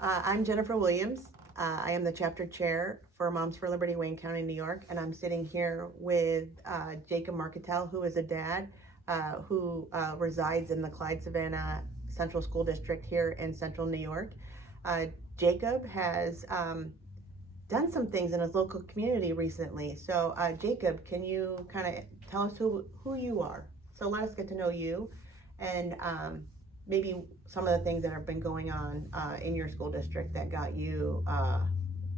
I'm Jennifer Williams. I am the chapter chair for Moms for Liberty, Wayne County, New York, and I'm sitting here with Jacob Marchitell, who is a dad who resides in the Clyde-Savannah Central School District here in Central New York. Uh, Jacob has done some things in his local community recently. So, Jacob, can you kind of tell us who you are? So let us get to know you and maybe some of the things that have been going on in your school district that got you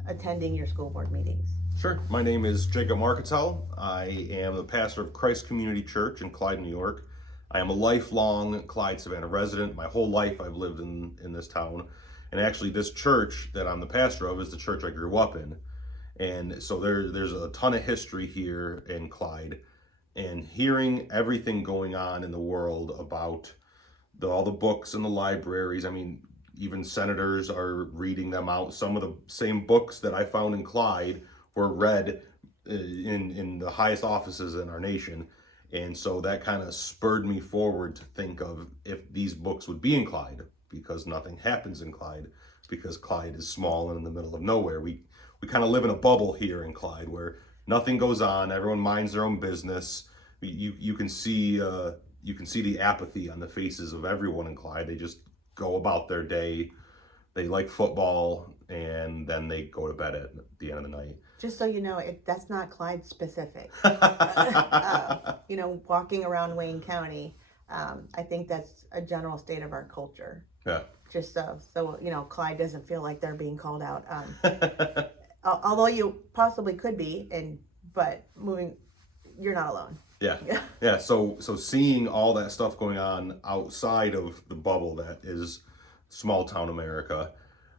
attending your school board meetings. Sure. My name is Jacob Marchitell. I am the pastor of Christ Community Church in Clyde, New York. I am a lifelong Clyde-Savannah resident. My whole life I've lived in this town. And actually this church that I'm the pastor of is the church I grew up in. And so there's a ton of history here in Clyde. And hearing everything going on in the world about all the books in the libraries, I mean, even senators are reading them out. Some of the same books that I found in Clyde were read in the highest offices in our nation. And so that kind of spurred me forward to think of if these books would be in Clyde, because nothing happens in Clyde, because Clyde is small and in the middle of nowhere. We kind of live in a bubble here in Clyde where nothing goes on, everyone minds their own business. You can see the apathy on the faces of everyone in Clyde. They just go about their day. They like football, and then they go to bed at the end of the night. Just so you know, that's not Clyde specific. Walking around Wayne County, I think that's a general state of our culture. Yeah. Just so Clyde doesn't feel like they're being called out. Although you possibly could be, but you're not alone. Yeah. So seeing all that stuff going on outside of the bubble that is small town America,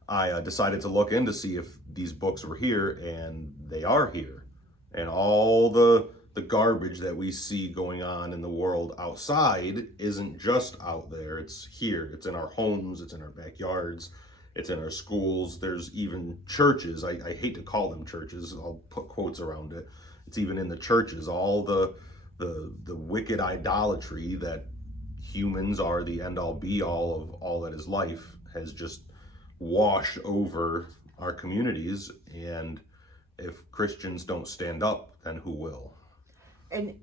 I decided to look in to see if these books were here, and they are here. And all the garbage that we see going on in the world outside isn't just out there, it's here. It's in our homes, it's in our backyards, it's in our schools. There's even churches. I hate to call them churches, I'll put quotes around it. It's even in the churches, all the wicked idolatry that humans are the end-all be-all of all that is life has just washed over our communities. And if Christians don't stand up, then who will? And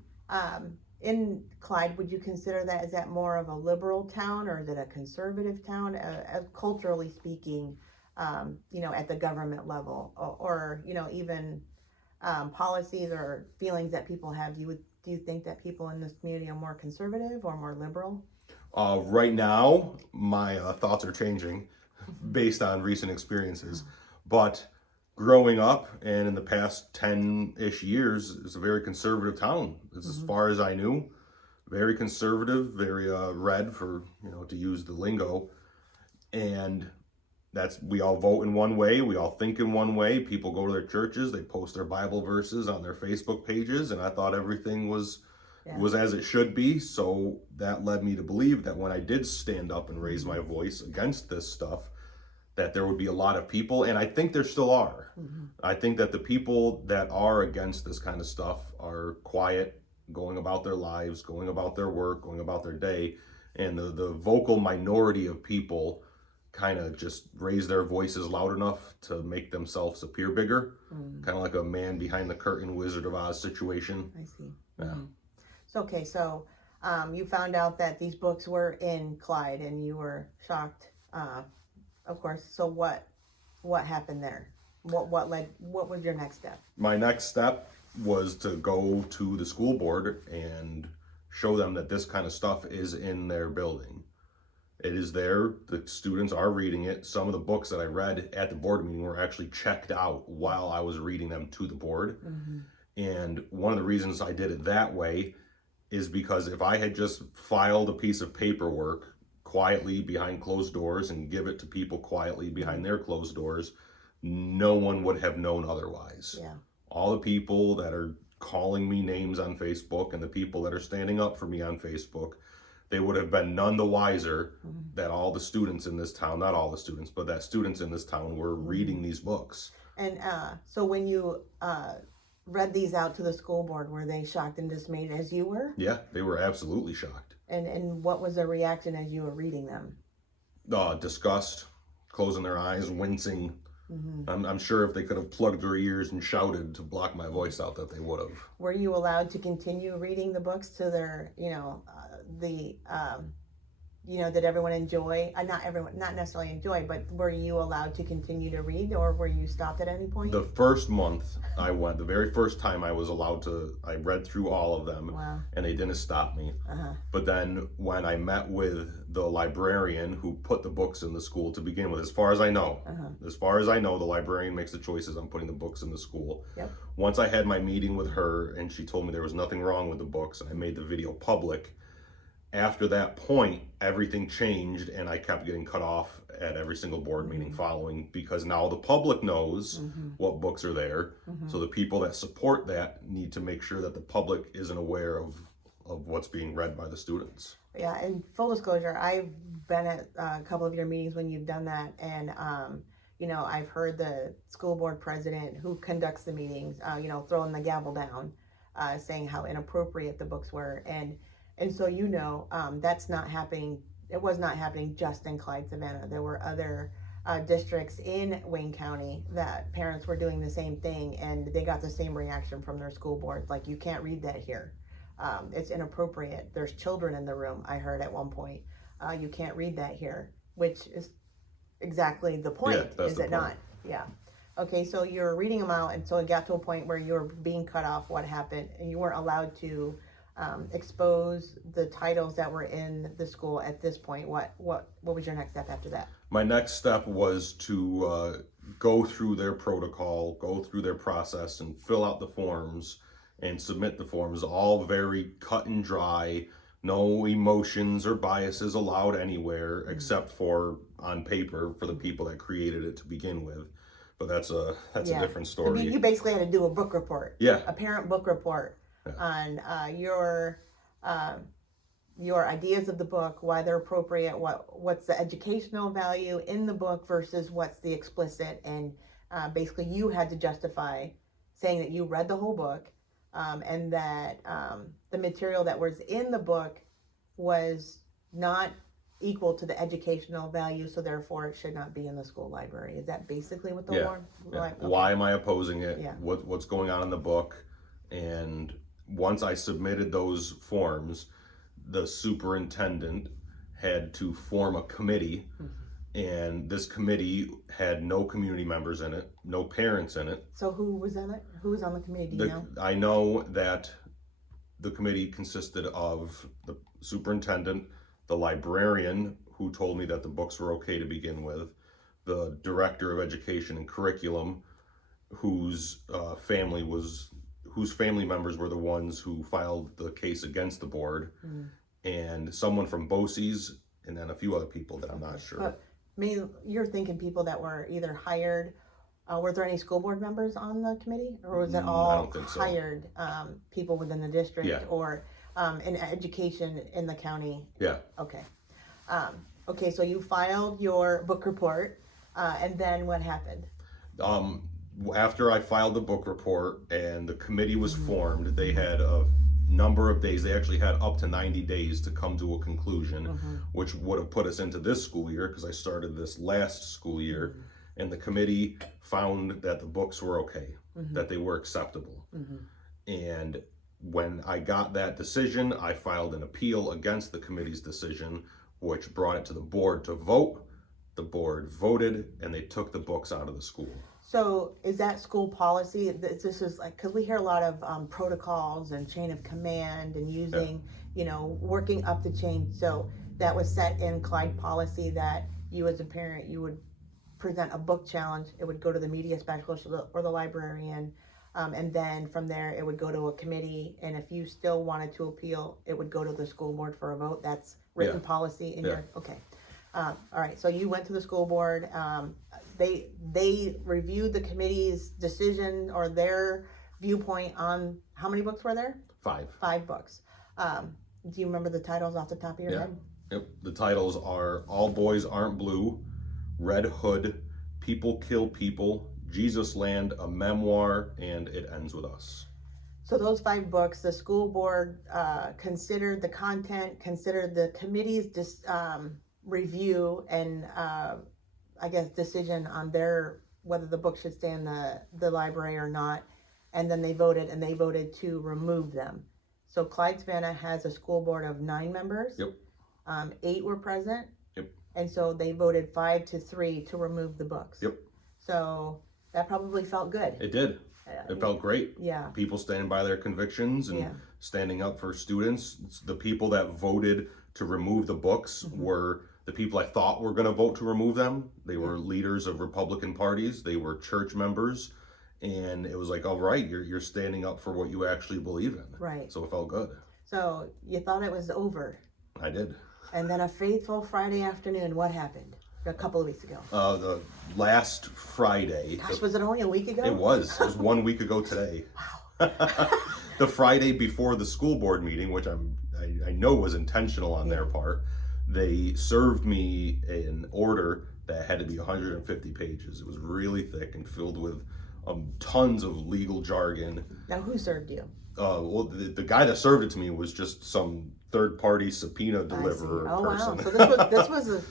in Clyde, would you consider that, is that more of a liberal town, or is it a conservative town, culturally speaking, at the government level, or even policies or feelings that people have? Do you think that people in this community are more conservative or more liberal? Right now, my thoughts are changing based on recent experiences. But growing up and in the past 10-ish years, it's a very conservative town. It's as far as I knew. Very conservative, very red, for, to use the lingo. And we all vote in one way, we all think in one way. People go to their churches, they post their Bible verses on their Facebook pages, and I thought everything was as it should be. So that led me to believe that when I did stand up and raise my voice against this stuff, that there would be a lot of people, and I think there still are. I think that the people that are against this kind of stuff are quiet, going about their lives, going about their work, going about their day, and the vocal minority of people kind of just raise their voices loud enough to make themselves appear bigger. Kind of like a man behind the curtain, Wizard of Oz situation. I see. Yeah. So you found out that these books were in Clyde, and you were shocked, of course. So what happened there? What was your next step? My next step was to go to the school board and show them that this kind of stuff is in their building. It is there. The students are reading it. Some of the books that I read at the board meeting were actually checked out while I was reading them to the board. And one of the reasons I did it that way is because if I had just filed a piece of paperwork quietly behind closed doors and give it to people quietly behind their closed doors, no one would have known otherwise. Yeah. All the people that are calling me names on Facebook and the people that are standing up for me on Facebook, they would have been none the wiser that all the students in this town, not all the students, but that students in this town were reading these books. And so when you read these out to the school board, were they shocked and dismayed as you were? Yeah, they were absolutely shocked. And what was their reaction as you were reading them? Disgust, closing their eyes, wincing. I'm sure if they could have plugged their ears and shouted to block my voice out, that they would have. Were you allowed to continue reading the books to their, did everyone enjoy? Not everyone, not necessarily enjoy, but were you allowed to continue to read, or were you stopped at any point? The first month I went, the very first time I was allowed to, I read through all of them. Wow. And they didn't stop me. But then when I met with the librarian who put the books in the school to begin with, as far as I know, the librarian makes the choices on putting the books in the school. Yep. Once I had my meeting with her and she told me there was nothing wrong with the books, I made the video public. After that point, everything changed, and I kept getting cut off at every single board meeting following, because now the public knows what books are there. So the people that support that need to make sure that the public isn't aware of what's being read by the students. Yeah, and full disclosure, I've been at a couple of your meetings when you've done that, and I've heard the school board president who conducts the meetings, throwing the gavel down, saying how inappropriate the books were, and so that's not happening. It was not happening just in Clyde-Savannah. There were other districts in Wayne County that parents were doing the same thing, and they got the same reaction from their school boards. Like, you can't read that here. It's inappropriate. There's children in the room, I heard at one point. You can't read that here, which is exactly the point, is it not? Yeah. Okay, so you're reading them out, and so it got to a point where you were being cut off. What happened? And you weren't allowed to expose the titles that were in the school at this point. What was your next step after that? My next step was to go through their protocol, go through their process, and fill out the forms and submit the forms, all very cut and dry, no emotions or biases allowed anywhere except for on paper for the people that created it to begin with. But that's a different story. So you basically had to do a book report. Yeah. A parent book report on your ideas of the book, why they're appropriate, what's the educational value in the book versus what's the explicit, and basically you had to justify saying that you read the whole book, and that the material that was in the book was not equal to the educational value, so therefore it should not be in the school library. Is that basically what the warrant? Okay. Why am I opposing it? What's going on in the book? And once I submitted those forms, the superintendent had to form a committee, and this committee had no community members in it, no parents in it. So who was in it? Who was on the committee? Do you know? I know that the committee consisted of the superintendent, the librarian who told me that the books were okay to begin with, the director of education and curriculum, whose family members were the ones who filed the case against the board, and someone from BOCES, and then a few other people that I'm not sure. But you're thinking people that were either hired. Were there any school board members on the committee, or was it all I don't think so. hired people within the district, or in education in the county? Yeah. Okay. Okay, so you filed your book report, and then what happened? After I filed the book report and the committee was formed, they had a number of days. They actually had up to 90 days to come to a conclusion, which would have put us into this school year, because I started this last school year. And the committee found that the books were okay, that they were acceptable. And when I got that decision, I filed an appeal against the committee's decision, which brought it to the board to vote. The board voted, and they took the books out of the school. So is that school policy? This is like, because we hear a lot of protocols and chain of command and using, working up the chain. So that was set in Clyde policy that you as a parent, you would present a book challenge. It would go to the media specialist or the librarian. And then from there, it would go to a committee. And if you still wanted to appeal, it would go to the school board for a vote. That's written policy in your, okay. All right, so you went to the school board. They reviewed the committee's decision or their viewpoint on, how many books were there? 5. 5 books. Do you remember the titles off the top of your head? Yep. The titles are All Boys Aren't Blue, Red Hood, People Kill People, Jesus Land, A Memoir, and It Ends With Us. So those 5 books, the school board considered the content, considered the committee's review, and I guess, decision on whether the book should stay in the library or not. And then they voted to remove them. So Clyde-Savannah has a school board of 9 members. Yep. 8 were present. Yep. And so they voted 5-3 to remove the books. Yep. So that probably felt good. It did. It felt great. Yeah. People standing by their convictions and standing up for students. The people that voted to remove the books were the people I thought were going to vote to remove them. They were leaders of Republican parties. They were church members. And it was like, all right, you're standing up for what you actually believe in. Right. So it felt good. So you thought it was over. I did. And then a fateful Friday afternoon, what happened? A couple of weeks ago. The last Friday. Gosh, was it only a week ago? It was 1 week ago today. Wow. The Friday before the school board meeting, which I know was intentional on their part, they served me an order that had to be 150 pages. It was really thick and filled with tons of legal jargon. Now, who served you? Well, the guy that served it to me was just some third-party subpoena deliverer person. Wow. So this was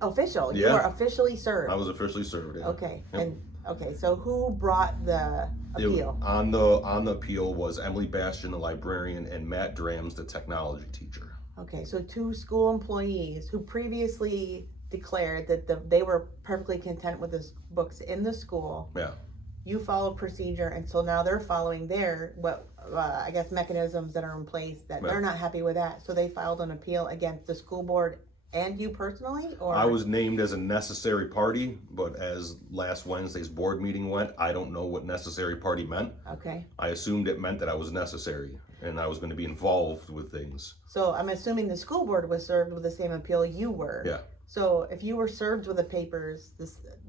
official. You were officially served. I was officially served. Yeah. Okay. Yep. And so who brought the appeal? On the appeal was Emily Bastian, the librarian, and Matt Drams, the technology teacher. Okay. So 2 school employees who previously declared that they were perfectly content with the books in the school. Yeah. You followed procedure, and so now they're following their I guess mechanisms that are in place that they're not happy with that. So they filed an appeal against the school board and you personally, or I was named as a necessary party, but as last Wednesday's board meeting went, I don't know what necessary party meant. Okay. I assumed it meant that I was necessary and I was going to be involved with things. So I'm assuming the school board was served with the same appeal you were. Yeah. So if you were served with the papers,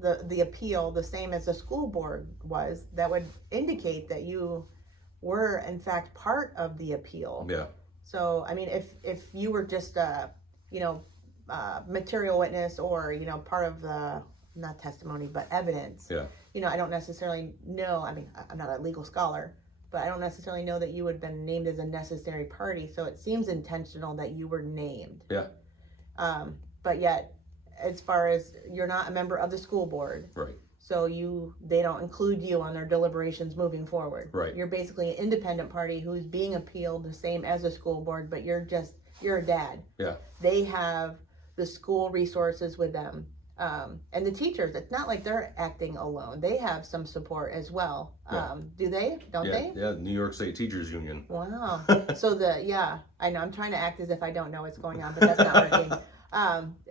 the appeal, the same as the school board was, that would indicate that you were in fact part of the appeal. Yeah. So I mean, if you were just material witness or part of the, not testimony but evidence. Yeah. I don't necessarily know. I mean, I'm not a legal scholar, but I don't necessarily know that you would have been named as a necessary party. So it seems intentional that you were named. Yeah. But yet, as far as you're not a member of the school board, right? So they don't include you on their deliberations moving forward. Right. You're basically an independent party who's being appealed the same as the school board, but you're a dad. Yeah. They have the school resources with them, and the teachers. It's not like they're acting alone. They have some support as well. Yeah. Do they? Don't they? Yeah. New York State Teachers Union. Wow. So I know I'm trying to act as if I don't know what's going on, but that's not working.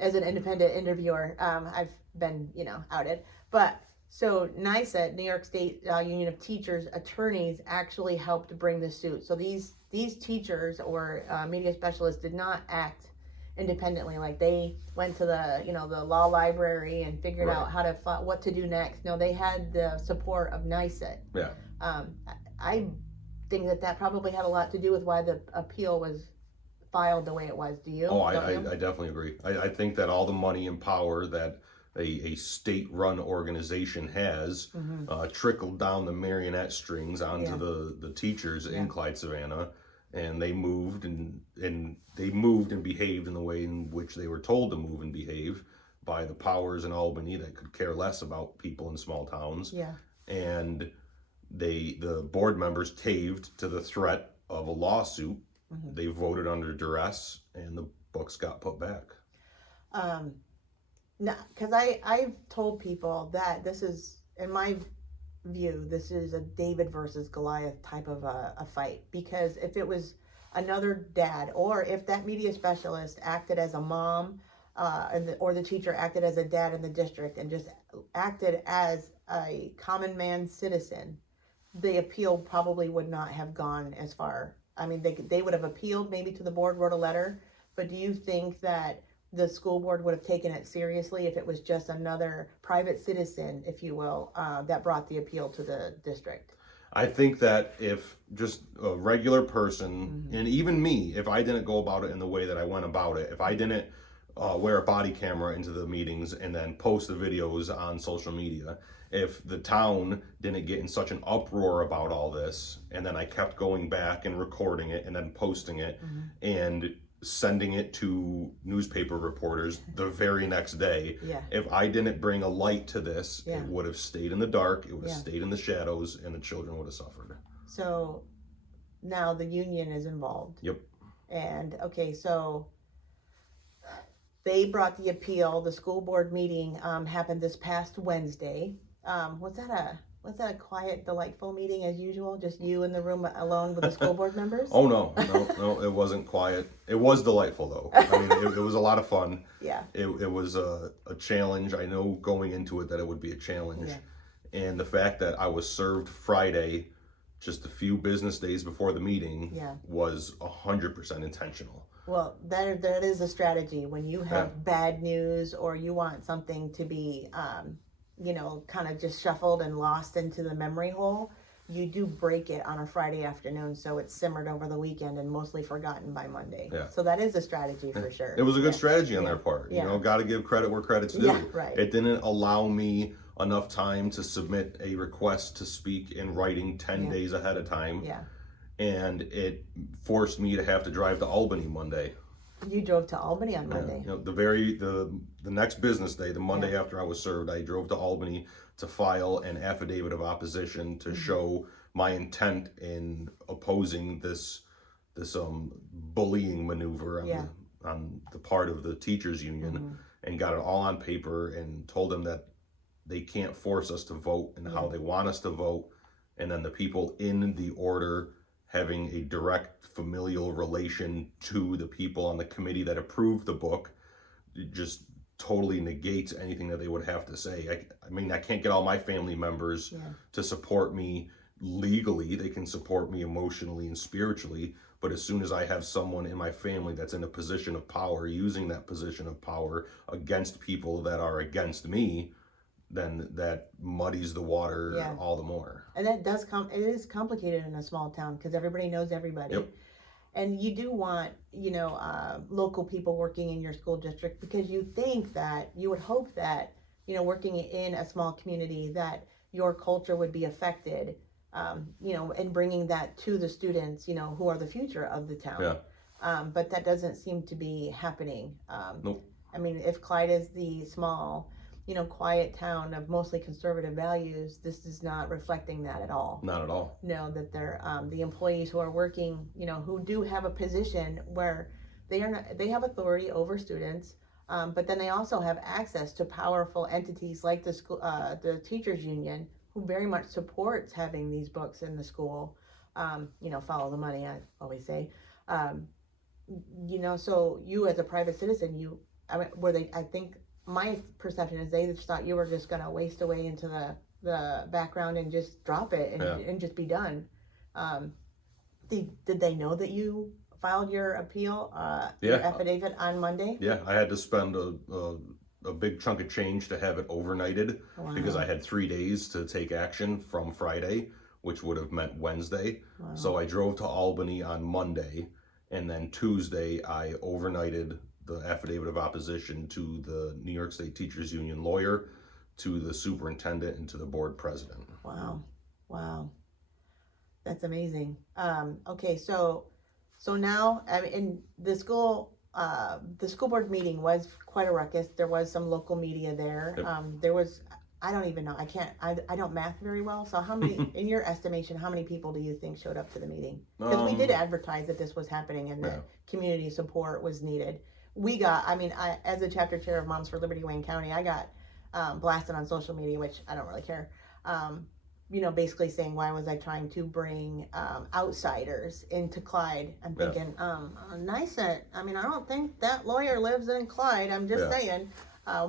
As an independent interviewer, I've been, outed. But so NYSET, New York State Union of Teachers Attorneys, actually helped bring the suit. So these teachers or media specialists did not act independently. Like they went to the law library and figured out how to what to do next. No, they had the support of NYSET. Yeah. I think that probably had a lot to do with why the appeal was filed the way it was. Do you? Oh, I definitely agree. I think that all the money and power that a state-run organization has trickled down the marionette strings onto the teachers in Clyde-Savannah, and they moved and behaved in the way in which they were told to move and behave by the powers in Albany that could care less about people in small towns. Yeah. And the board members caved to the threat of a lawsuit. They voted under duress, and the books got put back. Because I've told people that this is, in my view, this is a David versus Goliath type of a fight. Because if it was another dad, or if that media specialist acted as a mom, or the teacher acted as a dad in the district and just acted as a common man citizen, the appeal probably would not have gone as far. I mean, they would have appealed maybe to the board, wrote a letter, but do you think that the school board would have taken it seriously if it was just another private citizen, if you will, that brought the appeal to the district? I think that if just a regular person, and even me, if I didn't go about it in the way that I went about it, if I didn't wear a body camera into the meetings and then post the videos on social media, if the town didn't get in such an uproar about all this, and then I kept going back and recording it and then posting it, and sending it to newspaper reporters the very next day. Yeah. If I didn't bring a light to this, Yeah. it would have stayed in the dark, it would have Yeah. stayed in the shadows, and the children would have suffered. So now the union is involved. Yep. And okay, so they brought the appeal. The school board meeting happened this past Wednesday. Was that a quiet, delightful meeting as usual? Just you in the room alone with the school board members? Oh no, it wasn't quiet. It was delightful though. I mean, it was a lot of fun. Yeah. It was a challenge. I know going into it that it would be a challenge. Yeah. And the fact that I was served Friday, just a few business days before the meeting, Yeah. was 100% intentional. Well, that is a strategy when you have Yeah. bad news or you want something to be, kind of just shuffled and lost into the memory hole. You do break it on a Friday afternoon, so it's simmered over the weekend and mostly forgotten by Monday. Yeah. So that is a strategy for sure. It was a good Yeah. strategy on Yeah. their part. Yeah. You know, got to give credit where credit's due. Yeah, right. It didn't allow me enough time to submit a request to speak in writing 10 Yeah. days ahead of time. Yeah. And it forced me to have to drive to Albany Monday. You drove to Albany on Yeah. Monday. You know, the next business day, the Monday Yeah. after I was served, I drove to Albany to file an affidavit of opposition to show my intent in opposing this bullying maneuver Yeah. on the part of the teachers union, and got it all on paper and told them that they can't force us to vote and how they want us to vote, and then the people in the order having a direct familial relation to the people on the committee that approved the book, it just totally negates anything that they would have to say. I mean, I can't get all my family members Yeah. to support me legally. They can support me emotionally and spiritually, but as soon as I have someone in my family that's in a position of power, using that position of power against people that are against me, then that muddies the water Yeah. all the more. And that does it is complicated in a small town because everybody knows everybody. Yep. And you do want, local people working in your school district because you would hope that, working in a small community that your culture would be affected, and bringing that to the students, who are the future of the town. Yeah. But that doesn't seem to be happening. Nope. I mean, if Clyde is the small, quiet town of mostly conservative values, this is not reflecting that at all. Not at all. No, that they're the employees who are working, who do have a position where they have authority over students, but then they also have access to powerful entities like the school, the teachers union, who very much supports having these books in the school. Follow the money, I always say. So you as a private citizen, I think my perception is they just thought you were just going to waste away into the background and just drop it and just be done. Did they know that you filed your appeal, your affidavit on Monday? Yeah, I had to spend a big chunk of change to have it overnighted. Wow. Because I had 3 days to take action from Friday, which would have meant Wednesday. Wow. So I drove to Albany on Monday, and then Tuesday I overnighted the affidavit of opposition to the New York State Teachers Union lawyer, to the superintendent, and to the board president. Wow. That's amazing. Okay, so now, in the school board meeting was quite a ruckus. There was some local media there. Yep. There was, I don't even know. I don't math very well. So how many, in your estimation, how many people do you think showed up to the meeting? Because we did advertise that this was happening and that community support was needed. I, as a chapter chair of Moms for Liberty Wayne County, I got blasted on social media, which I don't really care. Basically saying, why was I trying to bring outsiders into Clyde? I'm thinking, nice. I don't think that lawyer lives in Clyde. I'm just saying,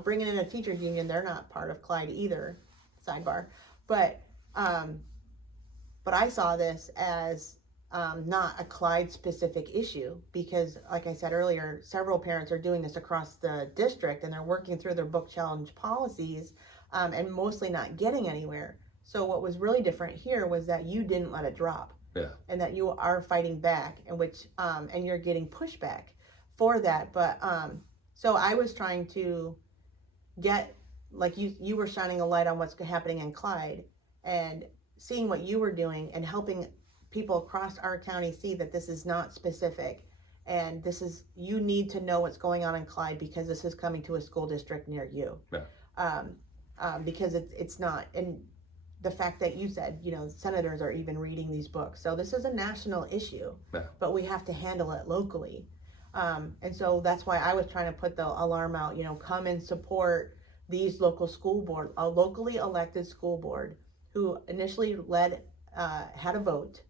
bringing in a teachers union, they're not part of Clyde either. Sidebar. But I saw this as not a Clyde specific issue because, like I said earlier, several parents are doing this across the district and they're working through their book challenge policies and mostly not getting anywhere. So what was really different here was that you didn't let it drop. Yeah. And that you are fighting back, and you're getting pushback for that. But so I was trying to get, like you were shining a light on what's happening in Clyde and seeing what you were doing and helping people across our county see that this is not specific and you need to know what's going on in Clyde because this is coming to a school district near you. Yeah. Because it's not, and the fact that you said, senators are even reading these books. So this is a national issue, Yeah. but we have to handle it locally. And so that's why I was trying to put the alarm out, come and support these local school board, a locally elected school board who initially had a vote.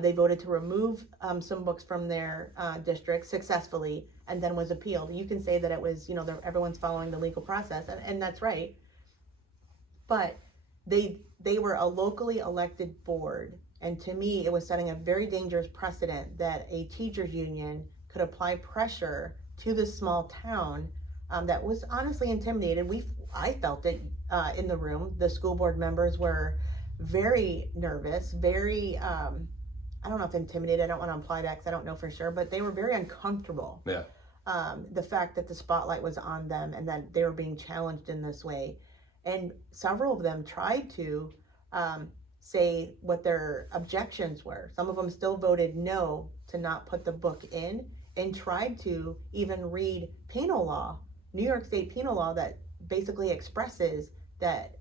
They voted to remove some books from their district successfully, and then was appealed. You can say that it was, everyone's following the legal process, and that's right. But they were a locally elected board, and to me, it was setting a very dangerous precedent that a teachers union could apply pressure to this small town that was honestly intimidated. I felt it in the room. The school board members were very nervous, very I don't know if intimidated. I don't want to imply that because I don't know for sure, but they were very uncomfortable. Yeah. The fact that the spotlight was on them and that they were being challenged in this way. And several of them tried to say what their objections were. Some of them still voted no to not put the book in, and tried to even read penal law, New York State penal law, that basically expresses that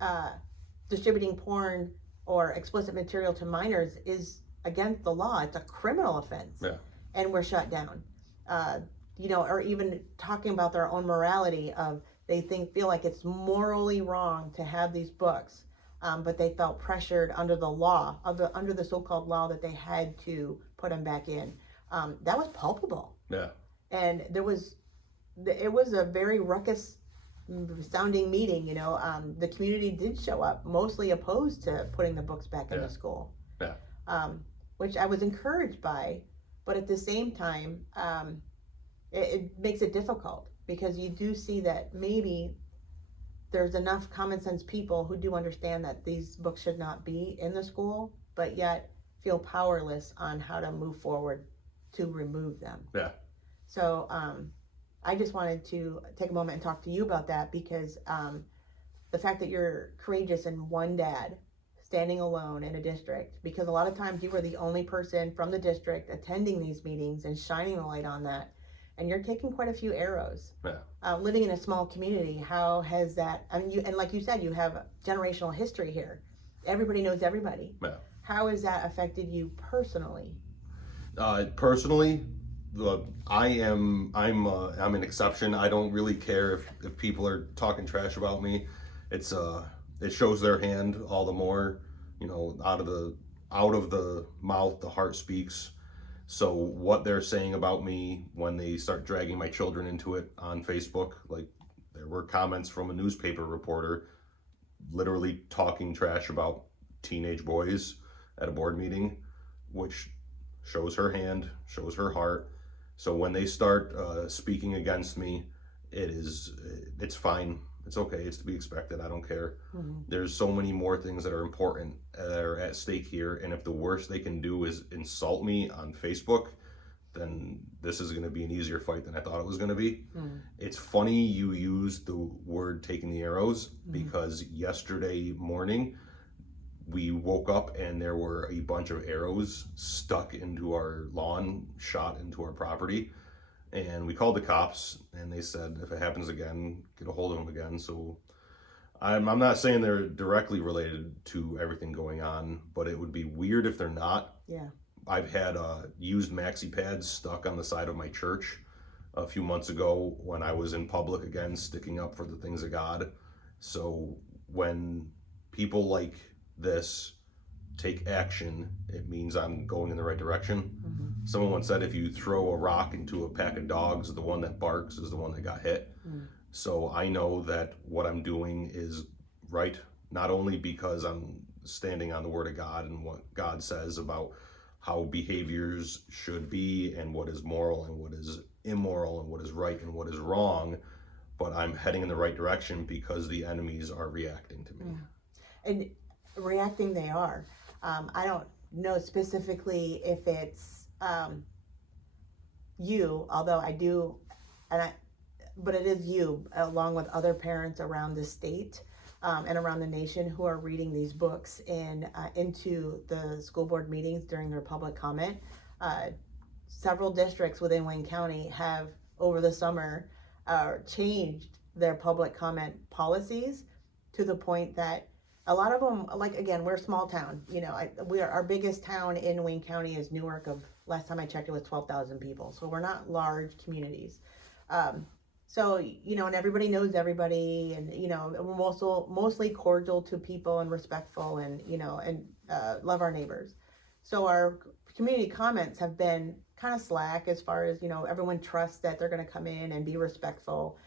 distributing porn or explicit material to minors is against the law. It's a criminal offense. Yeah. And we're shut down. Or even talking about their own morality of they feel like it's morally wrong to have these books, but they felt pressured under the law, under the so-called law, that they had to put them back in. That was palpable. Yeah. And it was a very ruckus sounding meeting. The community did show up, mostly opposed to putting the books back into school. Yeah. Which I was encouraged by, but at the same time, it makes it difficult because you do see that maybe there's enough common sense people who do understand that these books should not be in the school, but yet feel powerless on how to move forward to remove them. Yeah. So I just wanted to take a moment and talk to you about that because the fact that you're courageous and one dad standing alone in a district, because a lot of times you were the only person from the district attending these meetings and shining the light on that, and you're taking quite a few arrows. Yeah. Living in a small community, how has that, and like you said, you have generational history here. Everybody knows everybody. Yeah. How has that affected you personally? Personally, I'm an exception. I don't really care if people are talking trash about me. It shows their hand all the more. Out of the mouth, the heart speaks. So what they're saying about me when they start dragging my children into it on Facebook, like there were comments from a newspaper reporter literally talking trash about teenage boys at a board meeting, which shows her hand, shows her heart. So when they start speaking against me, it's fine. It's okay. It's to be expected. I don't care. Mm-hmm. There's so many more things that are important that are at stake here. And if the worst they can do is insult me on Facebook, then this is going to be an easier fight than I thought it was going to be. Mm-hmm. It's funny you used the word taking the arrows, mm-hmm. because yesterday morning we woke up and there were a bunch of arrows stuck into our lawn, shot into our property. And we called the cops, and they said if it happens again, get a hold of them again. So I'm not saying they're directly related to everything going on, but it would be weird if they're not. Yeah. I've had used maxi pads stuck on the side of my church a few months ago when I was in public again, sticking up for the things of God. So when people like this take action, it means I'm going in the right direction. Mm-hmm. Someone once said if you throw a rock into a pack of dogs, the one that barks is the one that got hit. Mm. So I know that what I'm doing is right, not only because I'm standing on the Word of God and what God says about how behaviors should be and what is moral and what is immoral and what is right and what is wrong, but I'm heading in the right direction because the enemies are reacting to me. Yeah. And reacting they are. I don't know specifically if it's you, although I do, but it is you, along with other parents around the state and around the nation who are reading these books and into the school board meetings during their public comment. several districts within Wayne County have over the summer changed their public comment policies to the point that a lot of them, like, again, we're a small town, our biggest town in Wayne County is Newark. Of last time I checked, it was 12,000 people, so we're not large communities. So, and everybody knows everybody, and, we're also mostly cordial to people and respectful, and, love our neighbors. So our community comments have been kind of slack as far as, everyone trusts that they're going to come in and be respectful.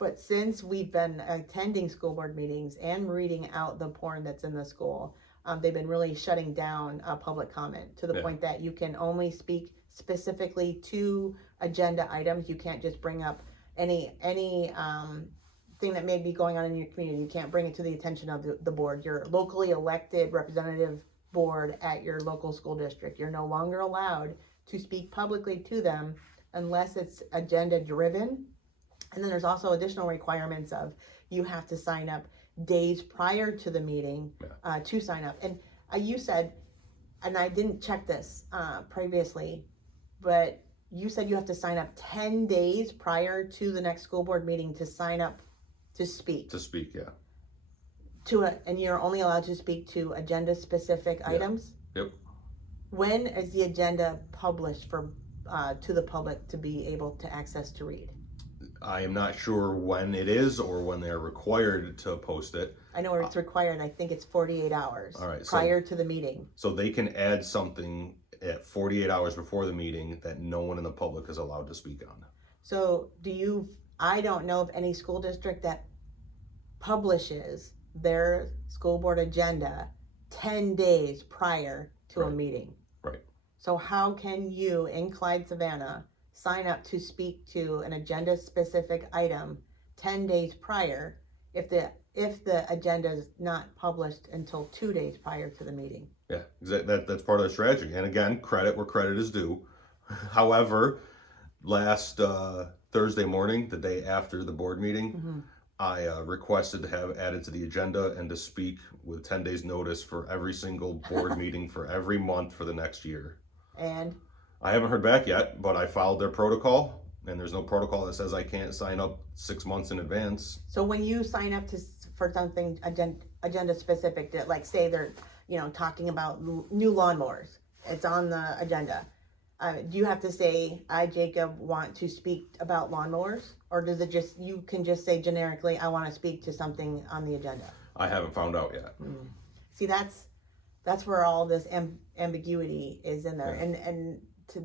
But since we've been attending school board meetings and reading out the porn that's in the school, they've been really shutting down public comment to the point that you can only speak specifically to agenda items. You can't just bring up any thing that may be going on in your community. You can't bring it to the attention of the board, your locally elected representative board at your local school district. You're no longer allowed to speak publicly to them unless it's agenda driven. And then there's also additional requirements of you have to sign up days prior to the meeting to sign up. And you said, and I didn't check this previously, but you said you have to sign up 10 days prior to the next school board meeting to sign up to speak. To speak, yeah. And you're only allowed to speak to agenda specific items? Yep. When is the agenda published for to the public to be able to access to read? I am not sure when it is or when they're required to post it. I know it's required. I think it's 48 hours prior to the meeting. So they can add something at 48 hours before the meeting that no one in the public is allowed to speak on. So I don't know of any school district that publishes their school board agenda 10 days prior to a meeting. Right. So how can you in Clyde-Savannah sign up to speak to an agenda specific item 10 days prior if the agenda is not published until 2 days prior to the meeting? Yeah, that's part of the strategy. And again, credit where credit is due. However, last Thursday morning, the day after the board meeting, I requested to have added to the agenda and to speak with 10 days notice for every single board meeting for every month for the next year. And I haven't heard back yet, but I followed their protocol, and there's no protocol that says I can't sign up 6 months in advance. So when you sign up for something agenda specific, like say they're talking about new lawnmowers, it's on the agenda. Do you have to say, I, Jacob, want to speak about lawnmowers? Or does it you can just say generically, I want to speak to something on the agenda? I haven't found out yet. See, that's where all this ambiguity is in there. And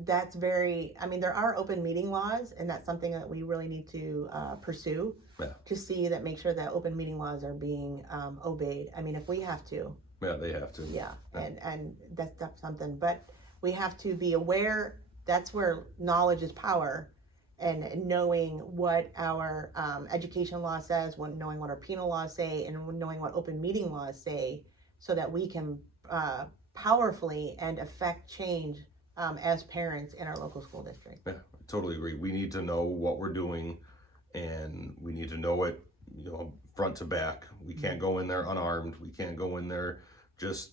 that's very, there are open meeting laws, and that's something that we really need to pursue to make sure that open meeting laws are being obeyed. If we have to. Yeah, they have to. Yeah. And that's something, but we have to be aware. That's where knowledge is power, and knowing what our education law says, knowing what our penal laws say, and knowing what open meeting laws say, so that we can powerfully and affect change as parents in our local school district. Yeah, I totally agree. We need to know what we're doing, and we need to know it, front to back. We can't go in there unarmed. We can't go in there just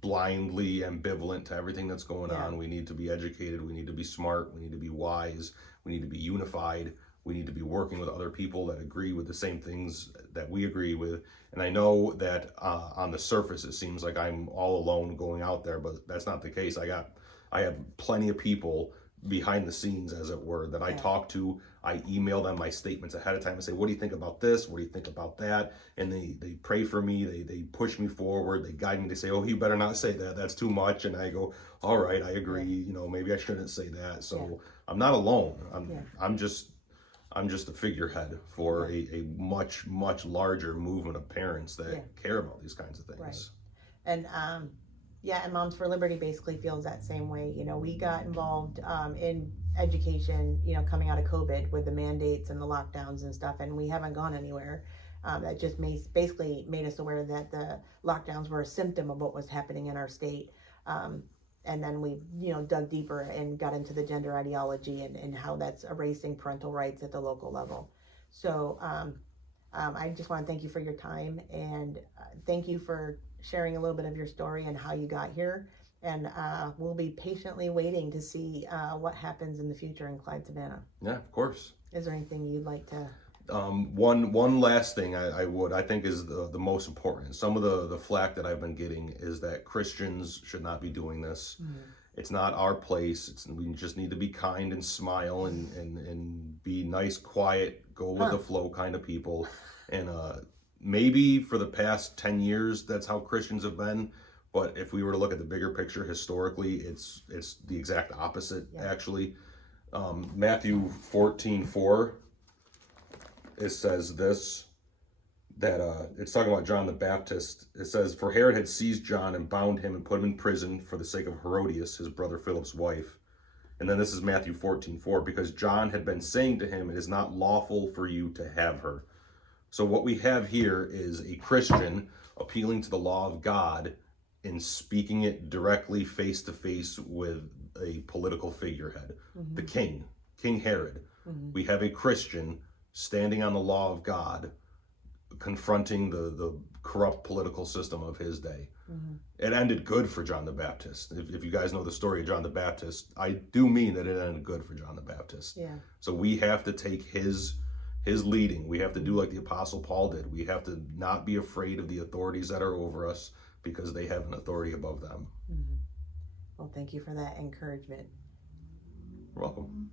blindly ambivalent to everything that's going on. We need to be educated. We need to be smart. We need to be wise. We need to be unified. We need to be working with other people that agree with the same things that we agree with. And I know that on the surface, it seems like I'm all alone going out there, but that's not the case. I have plenty of people behind the scenes, as it were, that I talk to. I email them my statements ahead of time and say, what do you think about this? What do you think about that? And they pray for me. They push me forward. They guide me. They say, oh, you better not say that. That's too much. And I go, all right, I agree. Maybe I shouldn't say that. So I'm not alone. I'm just a figurehead for a much, much larger movement of parents that care about these kinds of things. Right. And and Moms for Liberty basically feels that same way. We got involved in education, coming out of COVID with the mandates and the lockdowns and stuff, and we haven't gone anywhere. That just basically made us aware that the lockdowns were a symptom of what was happening in our state. And then we, dug deeper and got into the gender ideology and how that's erasing parental rights at the local level. So I just want to thank you for your time, and thank you for sharing a little bit of your story and how you got here. and we'll be patiently waiting to see what happens in the future in Clyde-Savannah. Yeah, of course. Is there anything you'd like to? One last thing I think is the most important. Some of the flack that I've been getting is that Christians should not be doing this. It's not our place. We just need to be kind and smile and be nice, quiet, go with the flow kind of people. And maybe for the past 10 years, that's how Christians have been. But if we were to look at the bigger picture historically, it's the exact opposite, actually. Matthew 14:4, it says this, that it's talking about John the Baptist. It says, "For Herod had seized John and bound him and put him in prison for the sake of Herodias, his brother Philip's wife." And then this is Matthew 14:4, "Because John had been saying to him, 'It is not lawful for you to have her.'" So what we have here is a Christian appealing to the law of God and speaking it directly face to face with a political figurehead, the king, King Herod. We have a Christian standing on the law of God, confronting the corrupt political system of his day. It ended good for John the Baptist. If you guys know the story of John the Baptist, I do mean that it ended good for John the Baptist. Yeah. So we have to take his leading. We have to do like the Apostle Paul did. We have to not be afraid of the authorities that are over us, because they have an authority above them. Well, thank you for that encouragement. You're welcome.